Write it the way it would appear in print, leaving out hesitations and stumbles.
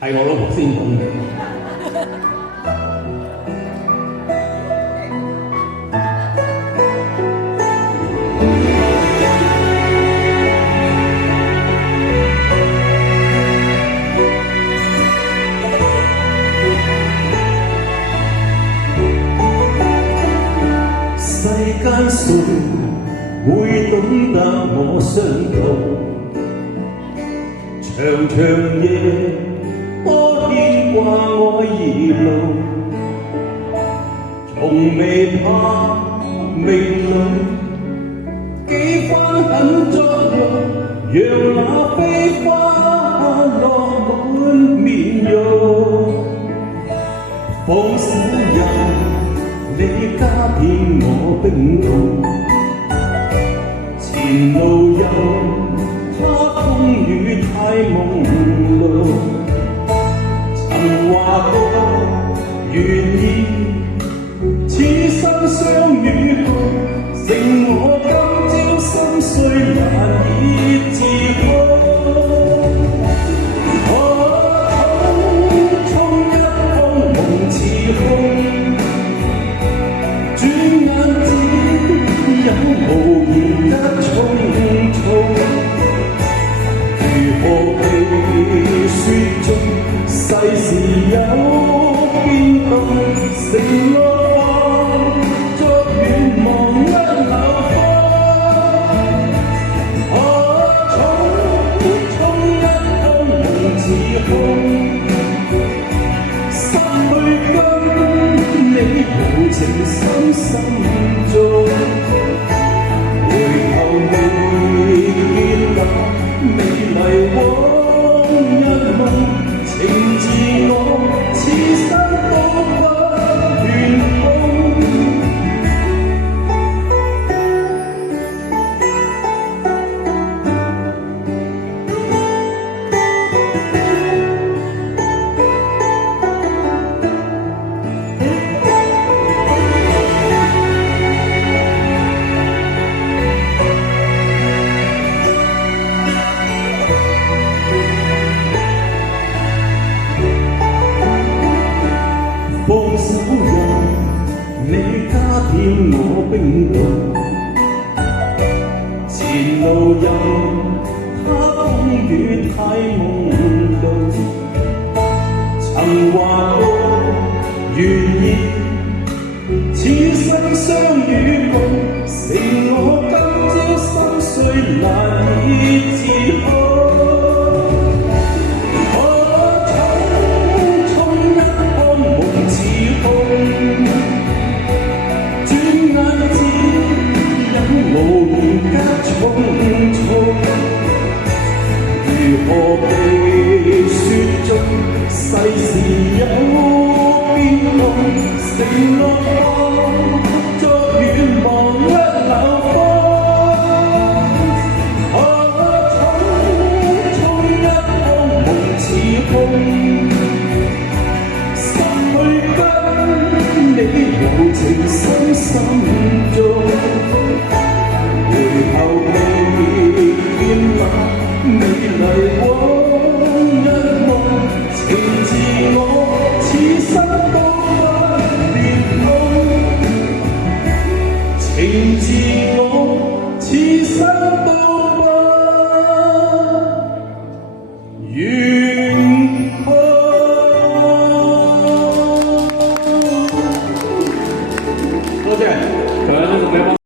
係我老婆先講嘅。世間誰會懂得我傷痛？長長夜多牽掛我兒路，從未怕命裏幾番狠作用，讓那飛花落滿面容。放手任你加添我冰凍，前路有他風雨太朦朧。曾話過願意此生相與共，剩我今朝心碎難以自控。衝一風夢似空，有無言的匆匆，如何被雪中世事有變動，承諾化作願望一縷風。衝一風夢似空，失去跟你無情深深中。美麗往日夢，情自我，此生都不願碰。放手讓你加添我冰凍，前路任他風雨太朦朧。曾話過願意此生相與共，剩我今朝心碎難以自控。如何被雪中世事有變動，承諾化作願望一縷風。衝一風夢似空，失去跟你無情深深中。回頭未見那美麗往日夢，情自我，此生都不變通。情自我，此生都不願碰。多謝，各位觀眾。